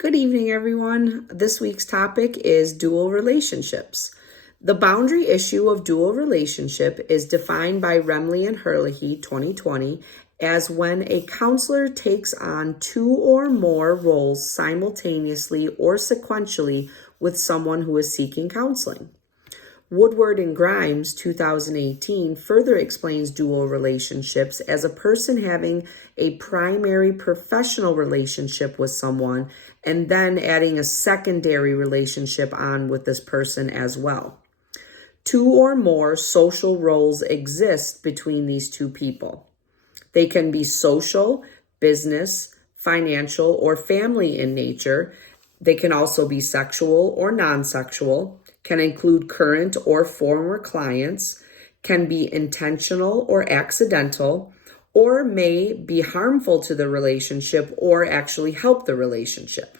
Good evening, everyone. This week's topic is dual relationships. The boundary issue of dual relationship is defined by Remley and Herlihy 2020 as when a counselor takes on two or more roles simultaneously or sequentially with someone who is seeking counseling. Woodward and Grimes 2018 further explains dual relationships as a person having a primary professional relationship with someone and then adding a secondary relationship on with this person as well. Two or more social roles exist between these two people. They can be social, business, financial, or family in nature. They can also be sexual or non-sexual, can include current or former clients, can be intentional or accidental, or may be harmful to the relationship or actually help the relationship.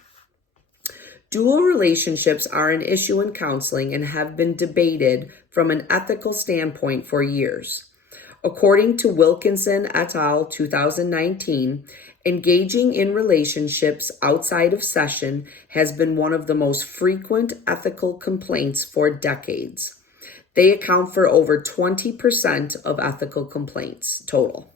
Dual relationships are an issue in counseling and have been debated from an ethical standpoint for years. According to Wilkinson et al. 2019, engaging in relationships outside of session has been one of the most frequent ethical complaints for decades. They account for over 20% of ethical complaints total.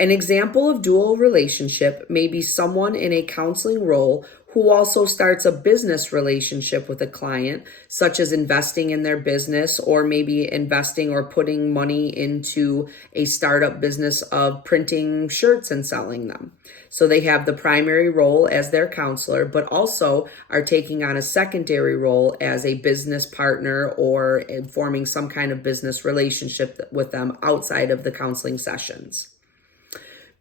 An example of dual relationship may be someone in a counseling role who also starts a business relationship with a client, such as investing in their business or maybe investing or putting money into a startup business of printing shirts and selling them. So they have the primary role as their counselor, but also are taking on a secondary role as a business partner or forming some kind of business relationship with them outside of the counseling sessions.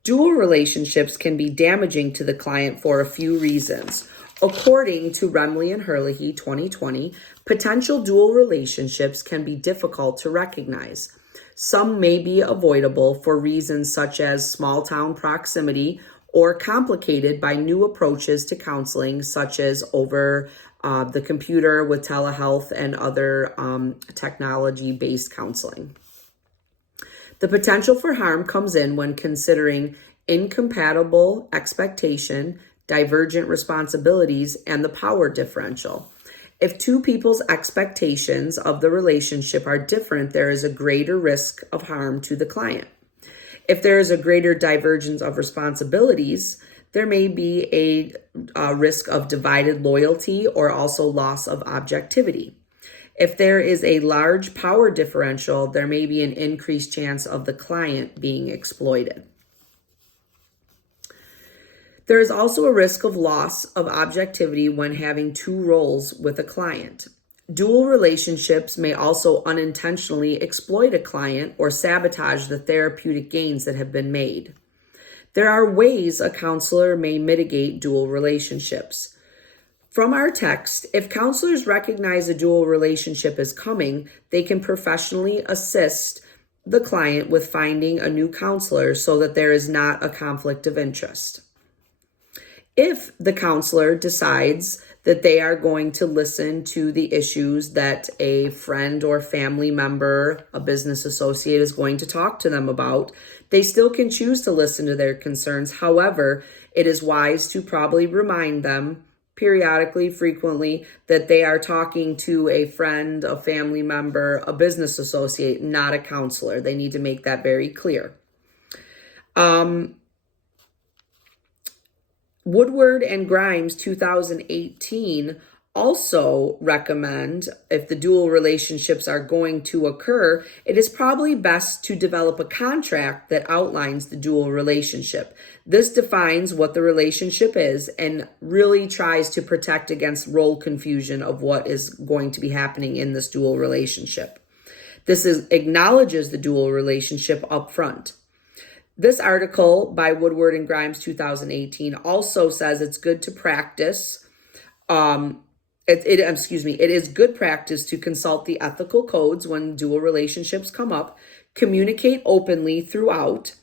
Dual relationships can be damaging to the client for a few reasons. According to Remley and Herlihy 2020, potential dual relationships can be difficult to recognize. Some may be avoidable for reasons such as small town proximity or complicated by new approaches to counseling, such as over the computer with telehealth and other technology-based counseling. The potential for harm comes in when considering incompatible expectation, divergent responsibilities, and the power differential. If two people's expectations of the relationship are different, there is a greater risk of harm to the client. If there is a greater divergence of responsibilities, there may be a risk of divided loyalty or also loss of objectivity. If there is a large power differential, there may be an increased chance of the client being exploited. There is also a risk of loss of objectivity when having two roles with a client. Dual relationships may also unintentionally exploit a client or sabotage the therapeutic gains that have been made. There are ways a counselor may mitigate dual relationships. From our text, if counselors recognize a dual relationship is coming, they can professionally assist the client with finding a new counselor so that there is not a conflict of interest. If the counselor decides that they are going to listen to the issues that a friend or family member, a business associate is going to talk to them about, they still can choose to listen to their concerns. However, it is wise to probably remind them periodically, frequently, that they are talking to a friend, a family member, a business associate, not a counselor. They need to make that very clear. Woodward and Grimes 2018 also recommend, if the dual relationships are going to occur, it is probably best to develop a contract that outlines the dual relationship. This defines what the relationship is and really tries to protect against role confusion of what is going to be happening in this dual relationship. Acknowledges the dual relationship up front. This article by Woodward and Grimes 2018 also says it's good to practice. It is good practice to consult the ethical codes when dual relationships come up, communicate openly throughout,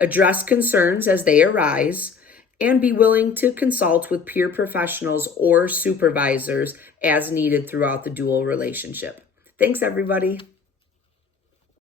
address concerns as they arise, and be willing to consult with peer professionals or supervisors as needed throughout the dual relationship. Thanks, everybody.